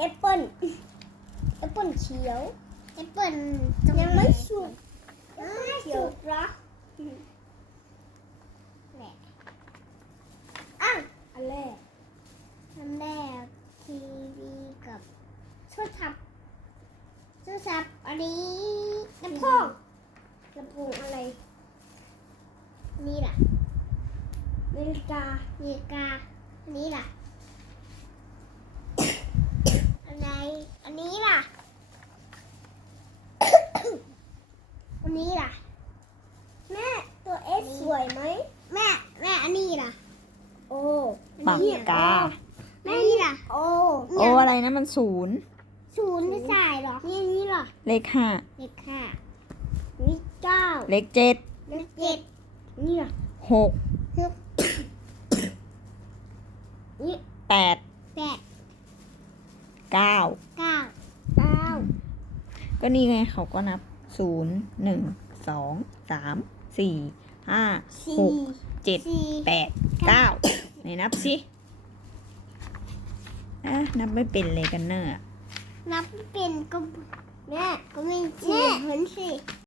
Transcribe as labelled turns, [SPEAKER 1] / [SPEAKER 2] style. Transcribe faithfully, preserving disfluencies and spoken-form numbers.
[SPEAKER 1] อปเปิ้ลแอปเปิ้ลเขียว
[SPEAKER 2] แอปเปิ้ล
[SPEAKER 1] ยังไม่สุกเขียวรัก
[SPEAKER 2] แหละ
[SPEAKER 1] อ่ะอันแรก
[SPEAKER 2] น้ำแรกทีวีกับ
[SPEAKER 1] โทรศัพท์
[SPEAKER 2] โทรศัพท์อันนี้
[SPEAKER 1] ลำโพงลำโพงอะไร
[SPEAKER 2] นี่ล่ะ
[SPEAKER 1] นาฬิกา
[SPEAKER 2] นาฬิกาอันนี้ล่ะ อะไรอันนี้ล่ะ อันนี้ล่ะ
[SPEAKER 1] แม่ตัวเอสสวยไหม
[SPEAKER 2] แม่แม่อันนี้ล่ะ
[SPEAKER 1] โอ้
[SPEAKER 3] ปากกา
[SPEAKER 2] แม่นี่ล่ะ
[SPEAKER 1] โอ้
[SPEAKER 3] โออะไรนะมันศูนย์
[SPEAKER 2] ศูนย์ไม่ใช่หรอ
[SPEAKER 1] นี่นี่ล่ะ
[SPEAKER 3] เลขห้า
[SPEAKER 2] เด็กค่ะ
[SPEAKER 1] นี่เก้า
[SPEAKER 3] เลขเจ็ด
[SPEAKER 2] เลขเจ็ด
[SPEAKER 1] นี่ล่ะ
[SPEAKER 3] หก
[SPEAKER 2] หก
[SPEAKER 1] นี่
[SPEAKER 3] แปด
[SPEAKER 2] แปด
[SPEAKER 3] เก้า
[SPEAKER 2] เก้า
[SPEAKER 1] เก้า
[SPEAKER 3] ก็นี่ไงเขาก็นับศูนย์หนึ่งสองสามสี่ห้าห
[SPEAKER 1] สี่
[SPEAKER 3] กเจ็ด
[SPEAKER 2] สี่
[SPEAKER 3] แปดเก้าไหนนับสิอ่ะนับไม่เป็นเลยกันเนอะ
[SPEAKER 2] นับเป็นก็
[SPEAKER 1] แม่
[SPEAKER 2] ก็ไม่สี่
[SPEAKER 1] แม่
[SPEAKER 2] เหมือนสี่